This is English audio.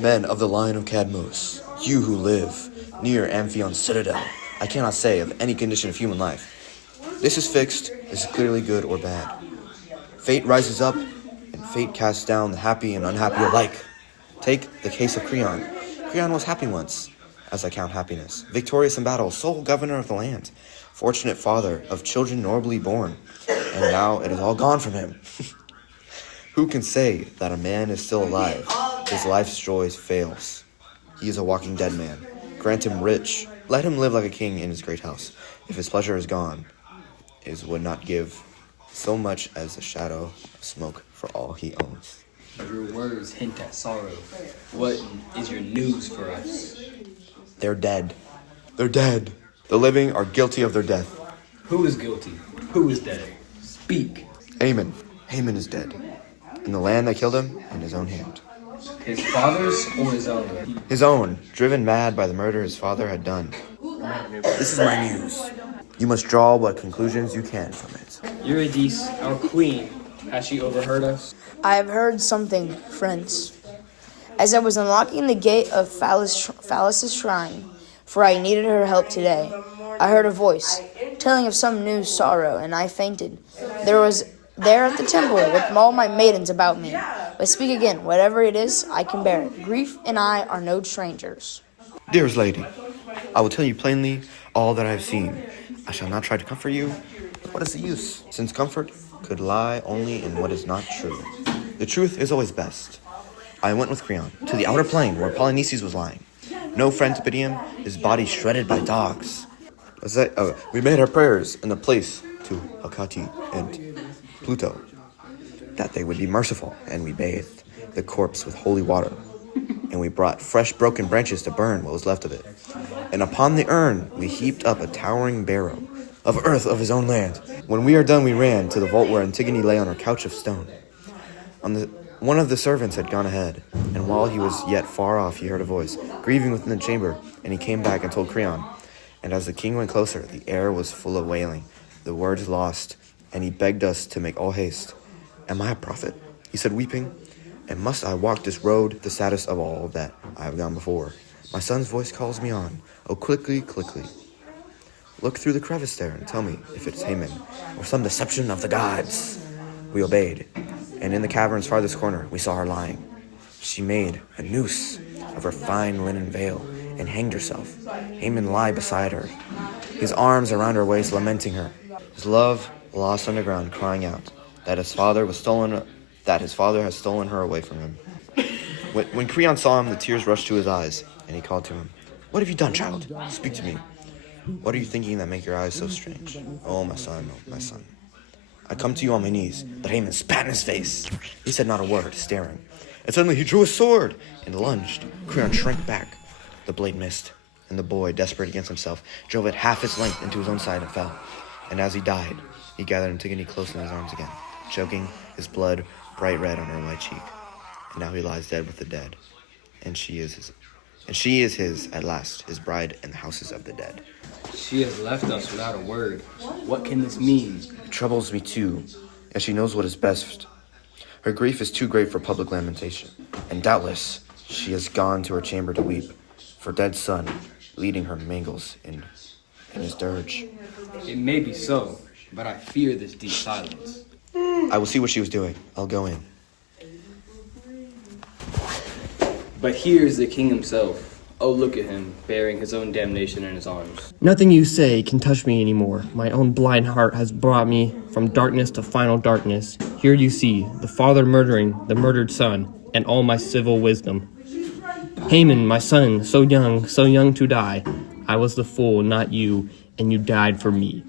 Men of the line of Cadmus, you who live near Amphion's citadel, I cannot say of any condition of human life. This is fixed, this is clearly good or bad. Fate rises up, and fate casts down the happy and unhappy alike. Take the case of Creon. Creon was happy once, as I count happiness, victorious in battle, sole governor of the land, fortunate father of children nobly born, and now it is all gone from him. Who can say that a man is still alive? His life's joys fails. He is a walking dead man. Grant him rich. Let him live like a king in his great house. If his pleasure is gone, it would not give so much as a shadow of smoke for all he owns. Your words hint at sorrow. What is your news for us? They're dead. They're dead. The living are guilty of their death. Who is guilty? Who is dead? Speak. Haman. Haman is dead. In the land that killed him, in his own hand. His father's or his own? His own, driven mad by the murder his father had done. This is my news. You must draw what conclusions you can from it. Eurydice, our queen, has she overheard us? I have heard something, friends. As I was unlocking the gate of Phallus' shrine, for I needed her help today, I heard a voice, telling of some new sorrow, and I fainted. There was there at the temple with all my maidens about me. But speak again, whatever it is, I can bear it. Grief and I are no strangers. Dearest lady, I will tell you plainly all that I have seen. I shall not try to comfort you. What is the use, since comfort could lie only in what is not true? The truth is always best. I went with Creon to the outer plain where Polynices was lying. No friend to pity him, his body shredded by dogs. We made our prayers in the place to Hecate and Pluto, that they would be merciful, and we bathed the corpse with holy water, and we brought fresh broken branches to burn what was left of it. And upon the urn we heaped up a towering barrow of earth of his own land. When we are done, we ran to the vault where Antigone lay on her couch of stone. One of the servants had gone ahead, and while he was yet far off, he heard a voice, grieving within the chamber, and he came back and told Creon. And as the king went closer, the air was full of wailing, the words lost, and he begged us to make all haste. Am I a prophet? He said, weeping, and must I walk this road, the saddest of all that I have gone before? My son's voice calls me on. Oh, quickly, quickly. Look through the crevice there and tell me if it's Haman or some deception of the gods. We obeyed, and in the cavern's farthest corner we saw her lying. She made a noose of her fine linen veil and hanged herself. Haman lay beside her, his arms around her waist, lamenting her. His love lost underground, crying out that his father has stolen her away from him. When Creon saw him, the tears rushed to his eyes, and he called to him, "What have you done, child? Speak to me. What are you thinking that make your eyes so strange? Oh, my son, oh, my son. I come to you on my knees." But Haman spat in his face. He said not a word, staring. And suddenly he drew his sword and lunged. Creon shrank back. The blade missed, and the boy, desperate against himself, drove it half its length into his own side and fell. And as he died, he gathered Antigone close in his arms again, choking his blood bright red on her white cheek. And now he lies dead with the dead, and she is his at last, his bride in the houses of the dead. She has left us without a word. What can this mean? It troubles me too, as she knows what is best. Her grief is too great for public lamentation, and doubtless she has gone to her chamber to weep, for dead son, leading her mangles in his dirge. It may be so, but I fear this deep silence. I will see what she was doing. I'll go in. But here is the king himself. Oh, look at him, bearing his own damnation in his arms. Nothing you say can touch me anymore. My own blind heart has brought me from darkness to final darkness. Here you see, the father murdering the murdered son, and all my civil wisdom. Haman, my son, so young to die. I was the fool, not you, and you died for me.